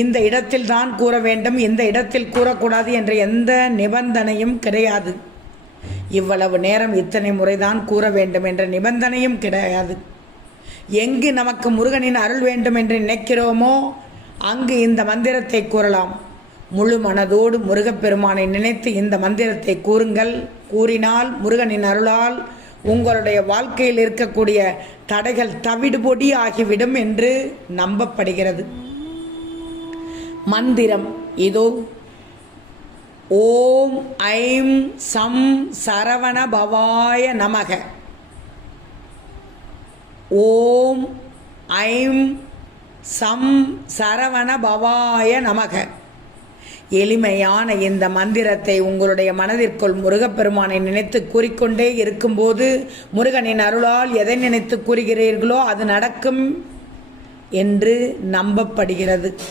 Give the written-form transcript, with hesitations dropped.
இந்த இடத்தில் தான் கூற வேண்டும், இந்த இடத்தில் கூறக்கூடாது என்ற எந்த நிபந்தனையும் கிடையாது. இவ்வளவு நேரம் இத்தனை முறைதான் கூற வேண்டும் என்ற நிபந்தனையும் கிடையாது. எங்கு நமக்கு முருகனின் அருள் வேண்டும் என்று நினைக்கிறோமோ அங்கு இந்த மந்திரத்தை கூறலாம். முழு மனதோடு முருகப்பெருமானை நினைத்து இந்த மந்திரத்தை கூறுங்கள். கூறினால் முருகனின் அருளால் உங்களுடைய வாழ்க்கையில் இருக்கக்கூடிய தடைகள் தவிடுபொடி ஆகிவிடும் என்று நம்பப்படுகிறது. மந்திரம் இதோ. ஓம் ஐம் சம் சரவண பவாய நமக. ஓம் ஐம் சம் சரவண பவாய நமக. எளிமையான இந்த மந்திரத்தை உங்களுடைய மனதிற்குள் முருகப்பெருமானை நினைத்து கூறிக்கொண்டே இருக்கும்போது முருகனின் அருளால் எதை நினைத்து கூறுகிறீர்களோ அது நடக்கும் என்று நம்பப்படுகிறது.